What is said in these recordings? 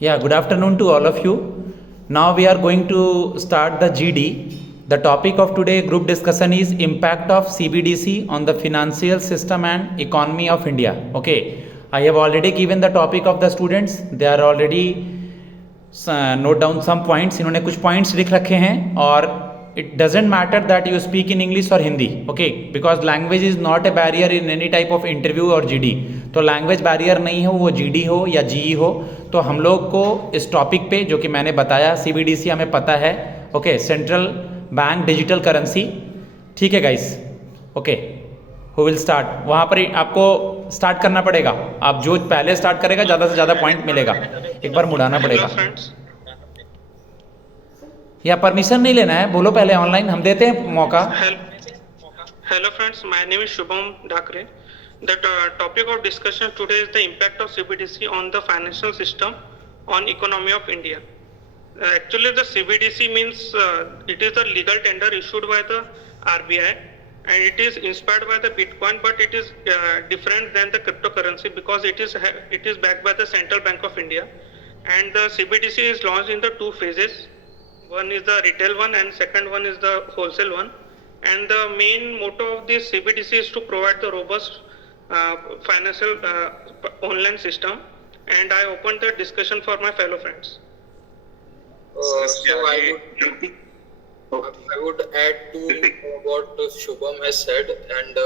Yeah, good afternoon to all of you. Now we are going to start the GD. The topic of today group discussion is impact of CBDC on the financial system and economy of India. Okay, I have already given the topic of the students. They are already note down some points. इन्होंने कुछ points लिख रखे हैं और it doesn't matter that you speak in English or Hindi, okay, because language is not a barrier in any type of interview or GD. तो language barrier नहीं हो, वो GD हो या GE हो. तो हम लोग को इस टॉपिक पे जो कि मैंने बताया CBDC हमें पता है, okay, central bank digital currency. ठीक है guys, okay, who will start? वहाँ पर आपको स्टार्ट करना पड़ेगा. आप जो पहले स्टार्ट करेगा ज़्यादा से ज़्यादा पॉइंट मिलेगा. एक बार मुड़ाना पड़ेगा या परमिशन नहीं लेना है, बोलो पहले. ऑनलाइन हम देते हैं मौका. Hello friends, my name is Shubham Dhakre. The topic of discussion today is the impact of CBDC on the financial system on economy of India. Actually the CBDC means it is the legal tender issued by the RBI and it is inspired by the Bitcoin, but it is different than the cryptocurrency because it is backed by the Central Bank of India, and the CBDC is launched in the two phases. One is the retail one and second one is the wholesale one. And the main motto of this CBDC is to provide the robust financial online system. And I open the discussion for my fellow friends. I would add to what Shubham has said and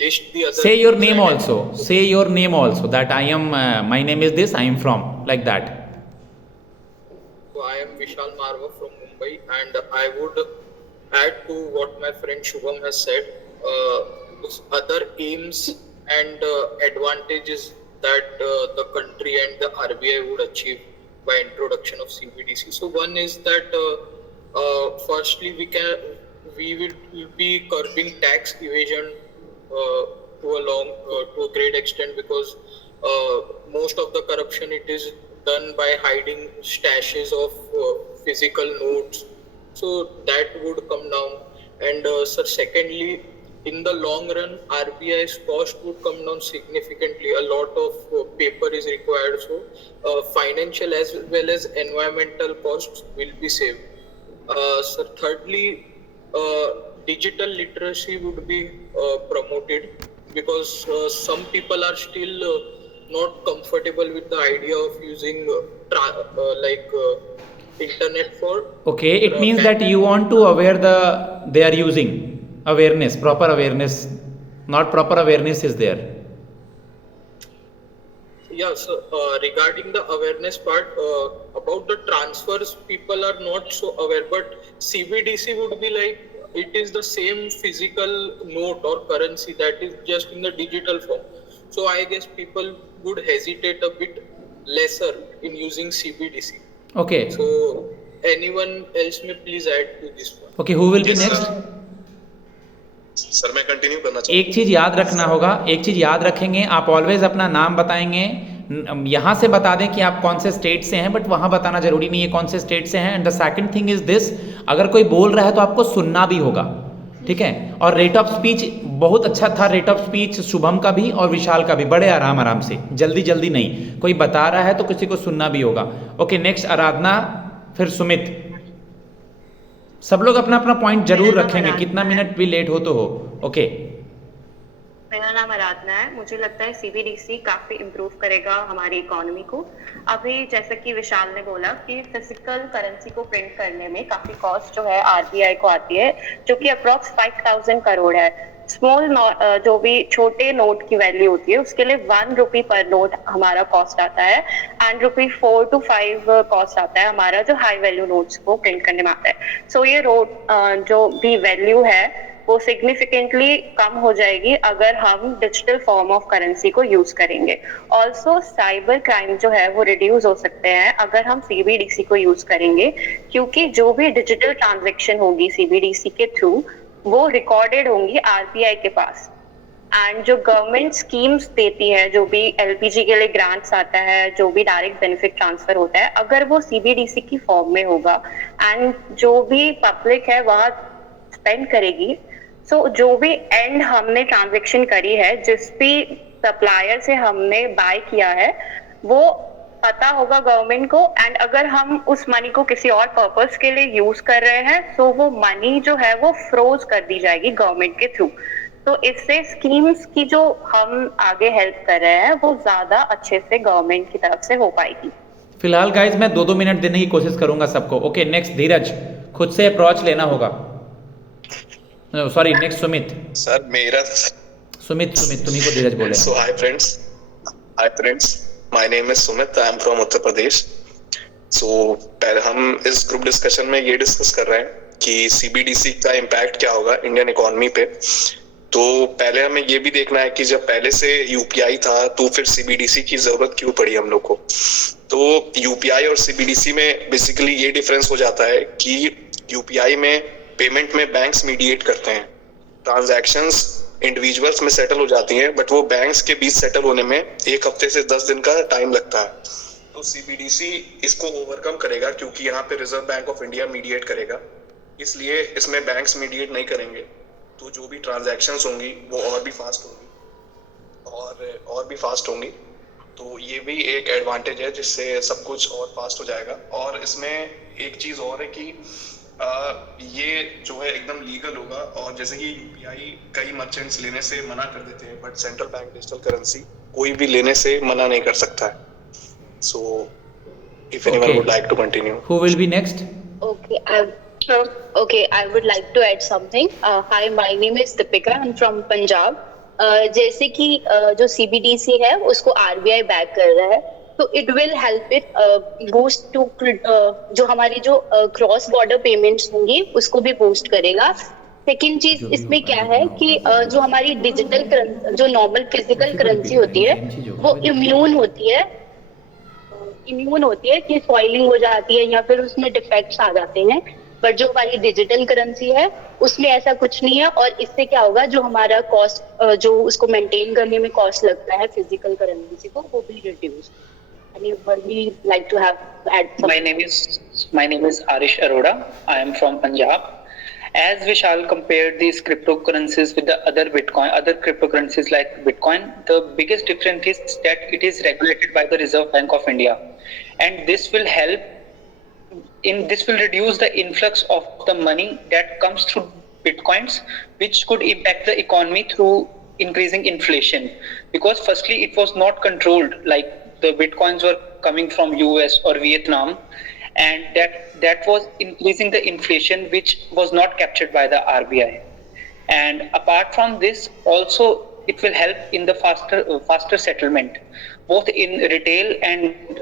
list the other. Say your name also. Say your name also. That I am. My name is this. I am from, like that. So I am Vishal Marva from Mumbai, and I would add to what my friend Shubham has said. Other aims and advantages that the country and the RBI would achieve by introduction of CBDC. So one is that firstly we will be curbing tax evasion to a great extent, because most of the corruption it is done by hiding stashes of physical notes. So that would come down. And secondly, in the long run, RBI's cost would come down significantly. A lot of paper is required, so financial as well as environmental costs will be saved. Thirdly, digital literacy would be promoted, because some people are still not comfortable with the idea of using internet for. Okay, it means that you want to aware they are using awareness, proper awareness. Not proper awareness is there. Yeah, so regarding the awareness part, about the transfers, people are not so aware, but CBDC would be like, it is the same physical note or currency that is just in the digital form. So I guess people would hesitate a bit lesser in using CBDC. Okay. So anyone else may please add to this one. Okay, who will be next? Sir मैं continue करना चाहूँगा. एक चीज याद रखना होगा, एक चीज याद रखेंगे, आप ऑलवेज अपना नाम बताएंगे. यहाँ से बता दें कि आप कौन से स्टेट से हैं, बट वहाँ बताना जरूरी नहीं है कौन से स्टेट से हैं. And the second thing is this, अगर कोई बोल रहा है तो आपको सुनना भी होगा, ठीक है. और रेट ऑफ स्पीच बहुत अच्छा था, रेट ऑफ स्पीच शुभम का भी और विशाल का भी, बड़े आराम आराम से, जल्दी जल्दी नहीं. कोई बता रहा है तो किसी को सुनना भी होगा. ओके, नेक्स्ट आराधना, फिर सुमित. सब लोग अपना अपना पॉइंट जरूर रखेंगे, कितना मिनट भी लेट हो तो हो. ओके. मेरा नाम आराधना है. मुझे लगता है CBDC काफी इम्प्रूव करेगा हमारी इकोनॉमी को. अभी जैसा कि विशाल ने बोला कि फिजिकल करेंसी को प्रिंट करने में काफी कॉस्ट जो है RBI को आती है, जो कि अप्रॉक्स 5000 करोड़ है. स्मॉल जो भी छोटे नोट की वैल्यू होती है उसके लिए 1 रुपी पर नोट हमारा कॉस्ट आता है, एंड ₹4 to 5 कॉस्ट आता है हमारा जो हाई वैल्यू नोट्स को प्रिंट करने में आता है. सो ये जो भी वैल्यू है वो सिग्निफिकेंटली कम हो जाएगी अगर हम डिजिटल फॉर्म ऑफ करेंसी को यूज करेंगे. ऑल्सो साइबर क्राइम जो है वो रिड्यूस हो सकते हैं अगर हम CBDC को यूज करेंगे, क्योंकि जो भी डिजिटल ट्रांजैक्शन होगी CBDC के थ्रू वो रिकॉर्डेड होंगी RBI के पास. एंड जो गवर्नमेंट स्कीम्स देती है, जो भी LPG के लिए ग्रांट्स आता है, जो भी डायरेक्ट बेनिफिट ट्रांसफर होता है, अगर वो CBDC की फॉर्म में होगा एंड जो भी पब्लिक है वहाँ स्पेंड करेगी, सो जो भी एंड हमने ट्रांजैक्शन करी है, जिस भी सप्लायर से हमने बाय किया है, वो पता होगा गवर्नमेंट को, एंड अगर हम उस मनी को किसी और पर्पस के लिए यूज कर रहे हैं तो वो मनी जो है वो फ्रोज कर दी जाएगी गवर्नमेंट के थ्रू। तो इससे स्कीम्स की जो हम आगे हेल्प कर रहे हैं वो ज्यादा अच्छे से गवर्नमेंट की तरफ से हो पाएगी। फिलहाल गाइज मैं 2-2 मिनट देने की कोशिश करूंगा सबको। ओके, नेक्स्ट धीरज, खुद से अप्रोच लेना होगा। Sorry, next Sumit. सर मेरा सुमित तुम्ही को धीरज बोले। So hi friends, my name is Sumit, I am from Uttar Pradesh. So पहले हम इस ग्रुप डिस्कशन में ये डिस्कस कर रहे हैं कि CBDC का इम्पैक्ट क्या होगा इंडियन इकोनॉमी पे। तो पहले हमें ये भी देखना है कि जब पहले से UPI था तो फिर CBDC की जरूरत क्यों पड़ी हम लोग को। तो UPI और CBDC में बेसिकली ये डिफरेंस हो जाता है कि UPI में पेमेंट में बैंक्स मीडिएट करते हैं, ट्रांजैक्शंस इंडिविजुअल्स में सेटल हो जाती हैं, बट वो बैंक्स के बीच सेटल होने में 1 हफ्ते से 10 दिन का टाइम लगता है। तो CBDC इसको ओवरकम करेगा क्योंकि यहाँ पे reserve bank of India mediate करेगा, इसलिए इसमें बैंक्स मीडिएट नहीं करेंगे। तो जो भी ट्रांजैक्शंस होंगी वो और भी फास्ट होंगी तो ये भी एक एडवांटेज है जिससे सब कुछ और फास्ट हो जाएगा। और इसमें एक चीज और है कि ये जो है एकदम लीगल होगा, और जैसे कि UPI कई मर्चेंट्स लेने से मना कर देते हैं, but central bank digital currency कोई भी लेने से मना नहीं कर सकता है। So if anyone would like to continue, who will be next? Okay, I would like to add something. Hi, my name is Deepika. I'm from Punjab. जैसे कि जो CBDC है उसको RBI बैक कर रहा है, तो it will help it boost to जो हमारी जो क्रॉस बॉर्डर पेमेंट्स होंगी उसको भी बूस्ट करेगा। सेकेंड चीज इसमें क्या है कि जो हमारी डिजिटल जो नॉर्मल फिजिकल करेंसी होती है वो इम्यून होती है कि सॉइलिंग हो जाती है या फिर उसमें डिफेक्ट्स आ जाते हैं, बट जो हमारी डिजिटल करेंसी है उसमें ऐसा कुछ नहीं है। और इससे क्या होगा, जो हमारा कॉस्ट जो उसको मेंटेन करने में कॉस्ट लगता है फिजिकल करेंसी को, वो भी reduce. Anybody like to add something? My name is Arish Arora. I am from Punjab. As Vishal compared these cryptocurrencies with the other cryptocurrencies like Bitcoin, the biggest difference is that it is regulated by the Reserve Bank of India, and this will reduce the influx of the money that comes through Bitcoins, which could impact the economy through increasing inflation. Because firstly, it was not controlled, like the Bitcoins were coming from US or Vietnam, and that was increasing the inflation, which was not captured by the RBI. And apart from this, also it will help in the faster settlement, both in retail and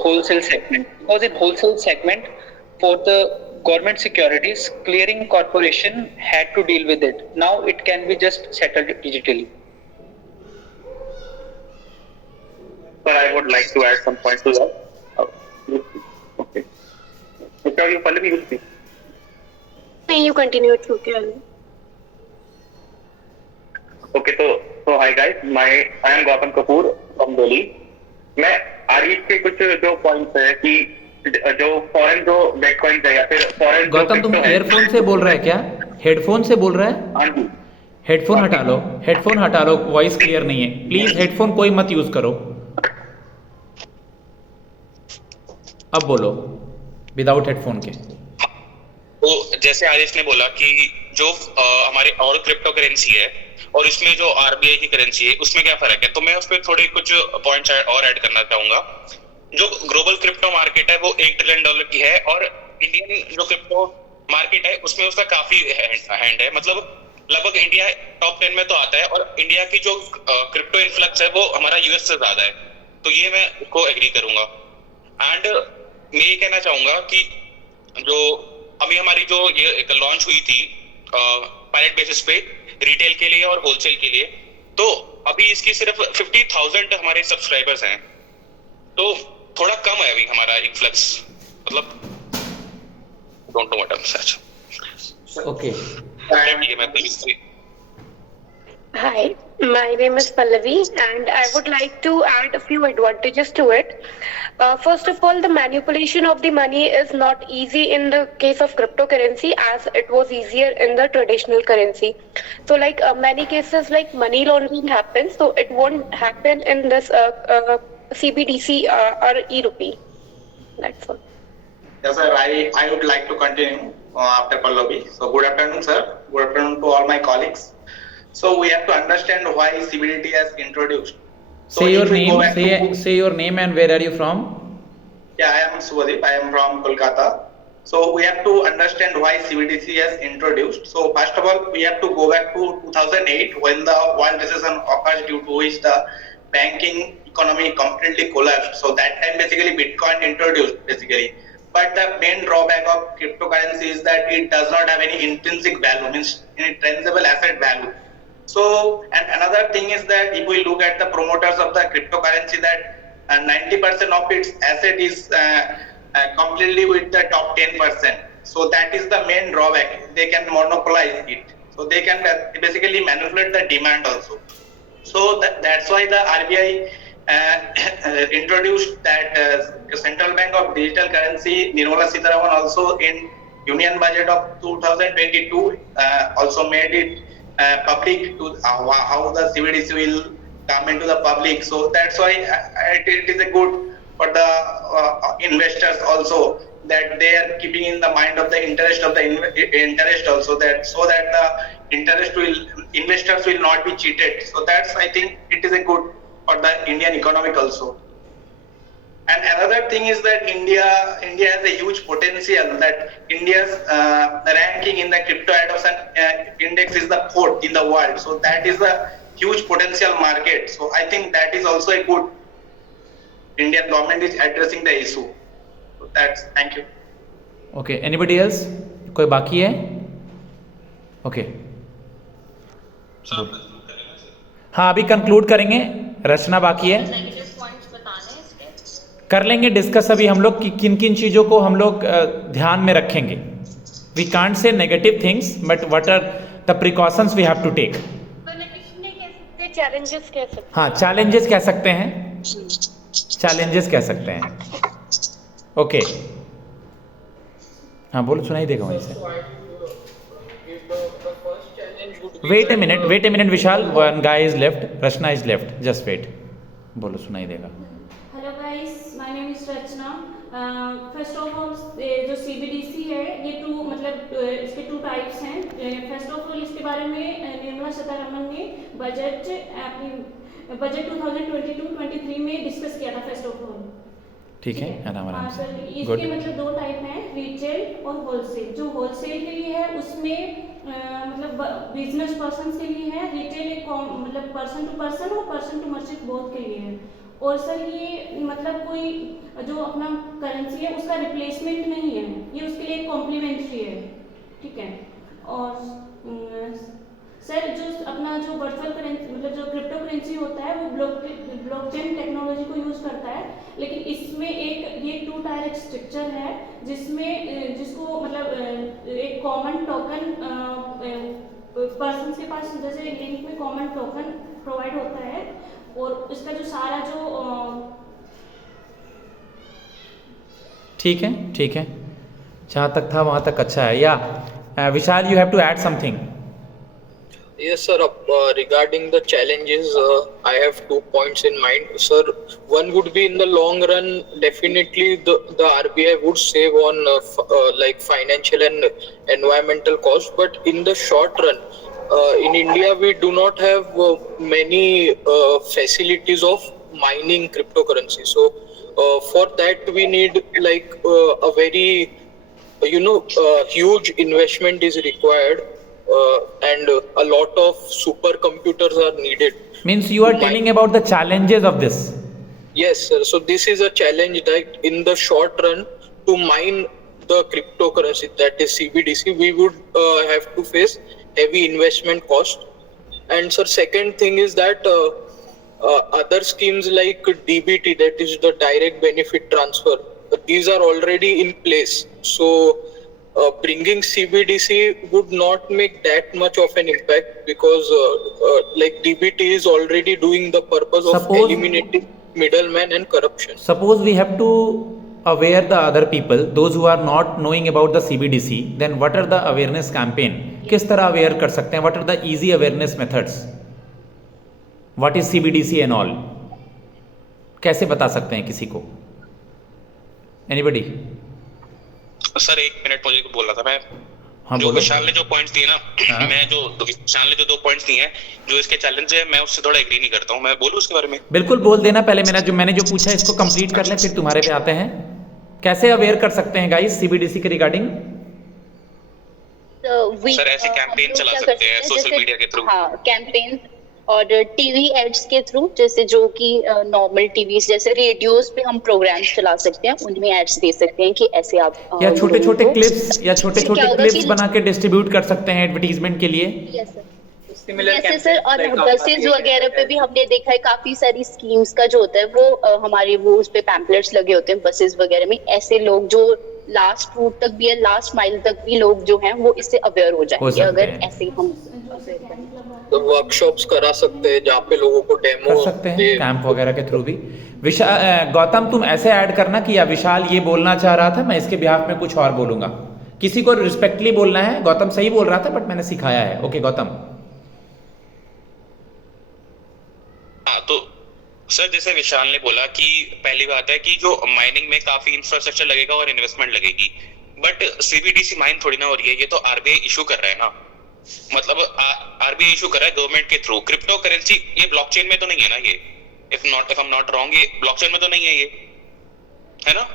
wholesale segment. Because in wholesale segment, for the government securities, clearing corporation had to deal with it. Now it can be just settled digitally. But I would like to add some points to that. Okay. You Pallavi, you speak. You continue it. Okay, so hi guys, I am Gautam Kapoor from Delhi. मैं आरिफ के कुछ जो points है कि जो foreign जो bitcoin है या फिर फॉरेन। गौतम, तुम ईयरफोन से बोल रहा है क्या? हेडफोन से बोल रहा है? हाँ जी। हेडफोन हटा लो, वॉइस क्लियर नहीं है। प्लीज हेडफोन कोई मत यूज करो। अब बोलो विदाउट हेडफोन के। तो जैसे आरिफ ने बोला कि जो हमारी और क्रिप्टो करेंसी है और इसमें जो RBI की करेंसी है उसमें क्या फर्क है, तो मैं उस पर थोड़े कुछ पॉइंट्स और ऐड करना चाहूंगा। जो ग्लोबल क्रिप्टो मार्केट है वो $1 ट्रिलियन की है, और इंडियन जो क्रिप्टो मार्केट है उसमें उसका काफी हैंड है, मतलब लगभग इंडिया टॉप 10 में तो आता है, और इंडिया की जो क्रिप्टो इन्फ्लक्स है वो हमारा US से ज्यादा है, तो ये मैं उसको एग्री करूंगा। एंड मैं ये कहना चाहूंगा कि जो अभी हमारी जो ये लॉन्च हुई थी पायलट बेसिस पे रिटेल के लिए और होलसेल के लिए, तो अभी इसकी सिर्फ 50,000 हमारे सब्सक्राइबर्स हैं, तो थोड़ा कम है अभी हमारा इन्फ्लक्स, मतलब don't know what I am such. Okay, Hi, my name is Pallavi, and I would like to add a few advantages to it. First of all, the manipulation of the money is not easy in the case of cryptocurrency as it was easier in the traditional currency. So like many cases like money laundering happens, so it won't happen in this CBDC or e-rupee. That's all. Yes, sir. I would like to continue after Pallavi. So good afternoon, sir. Good afternoon to all my colleagues. So we have to understand why CBDT has introduced. So Say your if we go name. back to- Say your name and where are you from? Yeah, I am Subhadeep. I am from Kolkata. So we have to understand why CBDC has introduced. So first of all, we have to go back to 2008 when the world recession occurred, due to which the banking economy completely collapsed. So that time basically Bitcoin introduced basically. But the main drawback of cryptocurrency is that it does not have any intrinsic value, means any transferable asset value. So, and another thing is that if we look at the promoters of the cryptocurrency, that 90% of its asset is completely with the top 10%. So that is the main drawback. They can monopolize it. So they can basically manipulate the demand also. So that's why the RBI introduced that Central Bank of Digital Currency. Nirmala Sitharaman also in Union Budget of 2022 also made it public to how the CBDC will come into the public. So that's why it is a good for the investors also, that they are keeping in the mind of the interest of the interest also, that so that the investors will not be cheated. So that's, I think it is a good for the Indian economic also. And another thing is that India has a huge potential, that India's ranking in the crypto adoption index is the 4th in the world. So that is a huge potential market. So I think that is also a good, Indian government is addressing the issue. So that's, thank you. Okay, anybody else? कोई बाकी है? Okay. हाँ, अभी conclude करेंगे. रचना बाकी है. कर लेंगे डिस्कस अभी हम लोग कि किन किन चीज़ों को हम लोग ध्यान में रखेंगे. We can't say negative things, but what are the precautions we have to take. Challenges कह सकते हैं. हाँ, चैलेंजेस कह सकते हैं. चैलेंजेस कह सकते हैं. ओके. हाँ, बोलो, सुनाई देगा वहीं से. Wait a minute Vishal. One guy is left, Rachna is left. Just wait. बोलो, सुनाई देगा. Hello guys, my name is Rachna. First of all जो CBDC है, ये इसके 2 टाइप्स हैं. फर्स्ट ऑफ ऑल इसके बारे में निर्मला सीतारमण ने बजट 2022-23 में डिस्कस किया था. फर्स्ट ऑफ ऑल ठीक है, आराम से. इसके 2 टाइप हैं, रिटेल और होलसेल. जो होलसेल के लिए है उसमें बिजनेस पर्सन के लिए है. रिटेल एक पर्सन टू पर्सन और पर्सन टू मर्चेंट बोथ के लिए है. और सर ये कोई जो अपना करेंसी है उसका रिप्लेसमेंट नहीं है, ये उसके लिए कॉम्प्लीमेंट्री है. ठीक है. और सर जो वर्चुअल करेंसी जो क्रिप्टो करेंसी होता है वो ब्लॉकचेन टेक्नोलॉजी को यूज करता है. लेकिन इसमें ये 2 टायर स्ट्रक्चर है जिसको एक कॉमन टोकन पर्सन के पास, जैसे लिंक में कॉमन टोकन प्रोवाइड होता है. और इसका जो सारा ठीक है. जहाँ तक था वहाँ तक अच्छा है. या Vishal, you have to add something. Yes, sir. Regarding the challenges, I have 2 points in mind, sir. One would be in the long run, definitely the RBI would save on like financial and environmental costs. But in the short run, in India, we do not have many facilities of mining cryptocurrency. So for that, we need like a very huge investment is required. And a lot of supercomputers are needed. Means you are telling about the challenges of this. Yes, sir. So this is a challenge that in the short run, to mine the cryptocurrency, that is CBDC, we would have to face heavy investment cost. And sir, second thing is that other schemes like DBT, that is the direct benefit transfer, these are already in place. So bringing CBDC would not make that much of an impact, because like DBT is already doing the purpose of eliminating middlemen and corruption. Suppose we have to aware the other people, those who are not knowing about the CBDC, then what are the awareness campaign? किस तरह aware कर सकते हैं? What are the easy awareness methods? What is CBDC and all? कैसे बता सकते हैं किसी को? एनीबडी? सर 1 मिनट मुझे बोलना था मैं। हाँ जो बोलो। विशाल ने जो पॉइंट्स दिए ना, हाँ। मैं जो विशाल ने जो 2 पॉइंट्स दिए हैं जो इसके चैलेंज है, मैं उससे थोड़ा एग्री नहीं करता हूँ। मैं बोलूँ उसके बारे में? बिल्कुल बोल देना, पहले मैंने जो पूछा इसको कंप्लीट कर लें, फिर तुम्हारे पे आते हैं। कैसे अवेयर कर सकते हैं गाइस सीबीडीसी के रिगार्डिंग? सर ऐसे कैंपेन चला सकते हैं सोशल मीडिया के थ्रू। हाँ, कैंपेन और टीवी एड्स के थ्रू, जैसे जो कि नॉर्मल टीवी जैसे रेडियोस पे हम प्रोग्राम्स चला सकते हैं, उनमें एड्स दे सकते हैं कि ऐसे आप या छोटे छोटे लोगों को- क्लिप्स या छोटे क्या छोटे होगा क्लिप्स कि- बना के डिस्ट्रीब्यूट कर सकते हैं एडवर्टीजमेंट के लिए। Yes, sir. सिमिलर जैसे सर, और बसेज वगैरह पे भी हमने देखा है काफी सारी स्कीम्स का जो होता है वो हमारे वो उस पे पैम्पलेट्स लगे होते हैं बसेज वगैरह में। ऐसे लोग जो लास्ट रूट तक भी है, लास्ट माइल तक भी लोग जो हैं वो इससे अवेयर हो जाएंगे सकते अगर हैं। ऐसे हम तो वर्कशॉप्स करा सकते हैं जहाँ पे लोगों को डेमो कर सकते हैं कैंप वगैरह के थ्रू भी। गौतम तुम ऐसे ऐड करना कि या विशाल ये बोलना चाह रहा था, मैं इसके बिहाफ में कुछ और बोलूंगा। किसी को रिस्पेक्टली बोलना है। गौतम सही बोल रहा था बट मैंने सिखाया है। ओके गौतम। हाँ तो सर जैसे विशाल ने बोला कि पहली बात है कि जो माइनिंग में काफी इंफ्रास्ट्रक्चर लगेगा और इन्वेस्टमेंट लगेगी, बट सीबीडीसी माइन थोड़ी ना हो रही है, ये तो आरबीआई इशू कर रहा है ना। मतलब आरबीआई इशू कर रहा है गवर्नमेंट के थ्रू। क्रिप्टो करेंसी ये ब्लॉकचेन में तो नहीं है ना ये? If I am not wrong, ये ब्लॉकचेन में तो नहीं है ये, है ना?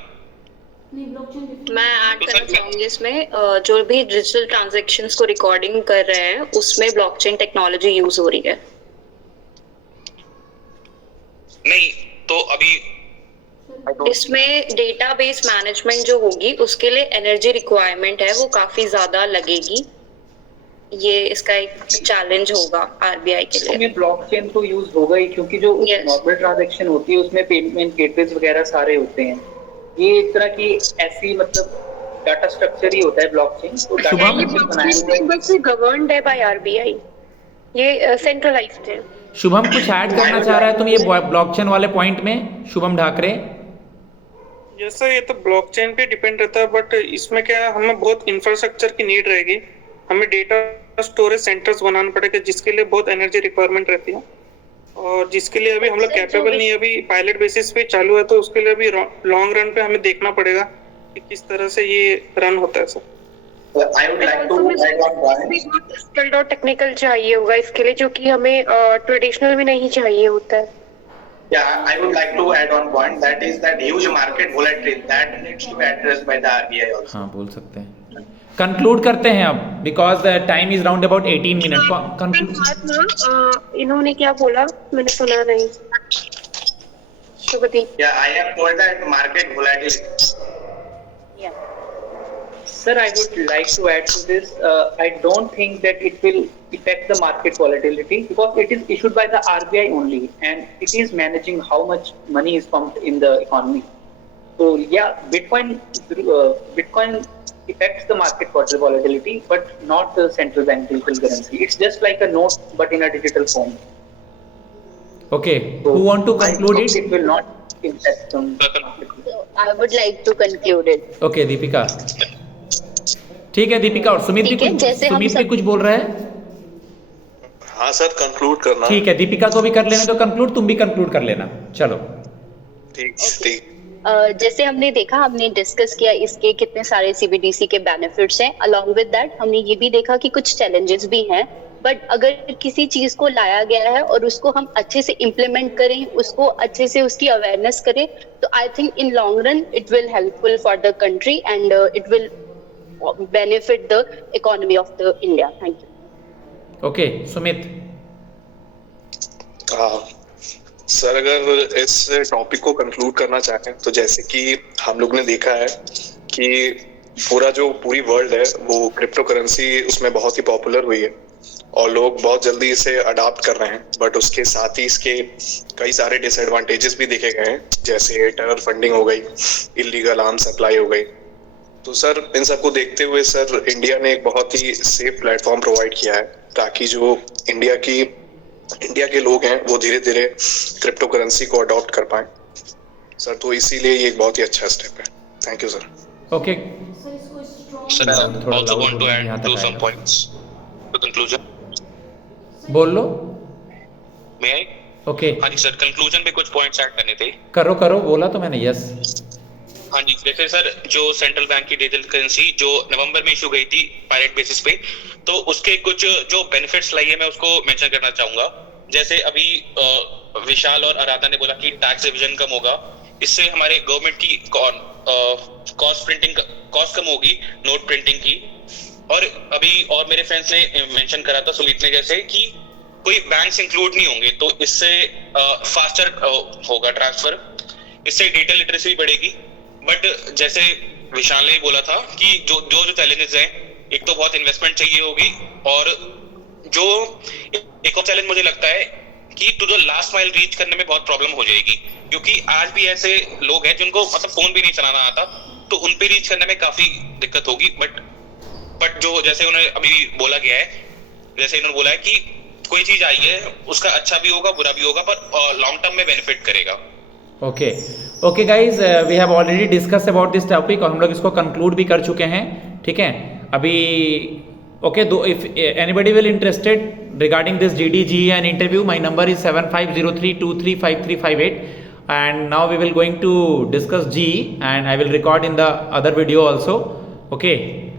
मैं ऐड करना चाहूंगी इसमें जो भी डिजिटल ट्रांजैक्शंस को रिकॉर्डिंग कर रहे हैं उसमें ब्लॉकचेन टेक्नोलॉजी यूज हो रही है। नहीं तो अभी इसमें डेटाबेस मैनेजमेंट जो होगी उसके लिए एनर्जी रिक्वायरमेंट है, वो काफी ज्यादा लगेगी। ये इसका एक चैलेंज होगा आरबीआई के लिए। इसमें ब्लॉकचेन तो यूज होगा ही, क्योंकि जो नॉर्मल ट्रांजैक्शन होती है उसमें पेमेंट गेटवेज वगैरह सारे होते हैं। ये एक तरह की ऐसी मतलब डाटा स्ट्रक्चर ही होता है ब्लॉकचेन। तो बस गवर्नड है बाय आरबीआई, ये सेंट्रलाइज्ड है। शुभम कुछ ऐड करना चाह रहा है तुम ये ब्लॉकचेन वाले पॉइंट में? शुभम ढाकरे। यस सर, ये तो ब्लॉकचेन पे डिपेंड रहता है, बट इसमें क्या है, हमें बहुत इंफ्रास्ट्रक्चर की नीड रहेगी। हमें डेटा स्टोरेज सेंटर्स बनाना पड़ेगा जिसके लिए बहुत एनर्जी रिक्वायरमेंट रहती है, और जिसके लिए अभी हम लोग कैपेबल नहीं है। अभी पायलट बेसिस पे चालू है, तो उसके लिए अभी लॉन्ग रन पे हमें देखना पड़ेगा कि किस तरह से ये रन होता है sir. I would like to add one point. Skilled और टेक्निकल चाहिए होगा इसके लिए, जो कि हमें ट्रेडिशनल में नहीं चाहिए होता है। Yeah, I would like to add one point, that is that huge market volatility that needs to be addressed by the RBI also. हाँ बोल सकते हैं। कंक्लूड करते हैं अब, because the time is round about 18 minute. इन्होंने क्या बोला मैंने सुना नहीं। Shubhdeep. Yeah, I have told that market volatility. Sir, I would like to add to this. I don't think that it will affect the market volatility because it is issued by the RBI only, and it is managing how much money is pumped in the economy. So yeah, Bitcoin affects the market volatility, but not the central bank digital currency. It's just like a note, but in a digital form. Okay, who want to conclude it? It will not impact the market. So I would like to conclude it. Okay, Deepika. ठीक है दीपिका। और सुमित भी कुछ बोल रहा है। हाँ sir, conclude करना। ठीक है, दीपिका को भी कर लेने तो कंक्लूड, तुम भी कंक्लूड कर लेना। चलो ठीक। जैसे हमने देखा, हमने डिस्कस किया इसके कितने सारे सीबीडीसी के बेनिफिट्स हैं। अलोंग विद दैट हमने ये भी देखा कि कुछ चैलेंजेस भी हैं, बट अगर किसी चीज को लाया गया है और उसको हम अच्छे से इम्प्लीमेंट करें, उसको अच्छे से उसकी अवेयरनेस करें, तो I think in long run it will helpful for the country and it will benefit the economy of the India. Thank you. Okay, Sumit. Sir अगर इस टॉपिक को कंक्लूड करना चाहें तो जैसे कि हम लोग ने देखा है कि पूरी वर्ल्ड है वो क्रिप्टो करेंसी उसमें बहुत ही पॉपुलर हुई है और लोग बहुत जल्दी इसे अडॉप्ट कर रहे हैं, बट उसके साथ ही इसके कई सारे डिसएडवांटेजेस भी देखे गए हैं, जैसे टेरर फंडिंग हो गई, इलीगल आर्म्स सप्लाई हो गई। तो सर इन सबको देखते हुए सर इंडिया ने एक बहुत ही सेफ प्लेटफॉर्म प्रोवाइड किया है ताकि जो इंडिया के लोग हैं वो धीरे धीरे क्रिप्टो करेंसी को अडॉप्ट कर पाए सर। तो इसीलिए ये एक बहुत ही अच्छा स्टेप है। Thank you sir. Okay Sir, I also want to add to some points to conclusion. बोल लो। May I? ओके हाँ जी सर, कंक्लूजन पे कुछ पॉइंट्स ऐड करने थे। करो करो, बोला तो मैंने, यस। हाँ जी, जैसे सर जो सेंट्रल बैंक की डिजिटल करेंसी जो नवंबर में इशू गई थी पायलट बेसिस पे, तो उसके कुछ जो बेनिफिट्स लाई है मैं उसको मेंशन करना चाहूंगा। जैसे अभी विशाल और आराधना ने बोला कि टैक्स रिविजन कम होगा, इससे हमारे गवर्नमेंट की कॉस्ट कम होगी नोट प्रिंटिंग की। और अभी और मेरे फ्रेंड्स ने मेंशन करा था, सुमित ने, जैसे कि कोई बैंक्स इंक्लूड नहीं होंगे, तो इससे फास्टर होगा ट्रांसफर, इससे डिजिटल लिटरेसी बढ़ेगी। बट जैसे विशाल ने बोला था कि जो चैलेंजेस हैं, एक तो बहुत इन्वेस्टमेंट चाहिए होगी, और जो एक और चैलेंज मुझे लगता है कि to the last mile reach करने में बहुत प्रॉब्लम हो जाएगी, क्योंकि आज भी ऐसे लोग हैं जिनको मतलब फोन भी नहीं चलाना आता, तो उन पे रीच करने में काफी दिक्कत होगी। बट जो जैसे उन्हें अभी बोला गया है, जैसे इन्होंने बोला है कि कोई चीज आई है उसका अच्छा भी होगा बुरा भी होगा, पर लॉन्ग टर्म में बेनिफिट करेगा। Okay guys, we have already discuss about this topic, और हम लोग इसको कंक्लूड भी कर चुके हैं, ठीक है। अभी ओके, दो if anybody will interested regarding this GDG and interview, my number is 7503235358, and now we will going to discuss G, and I will record in the other video also. Okay.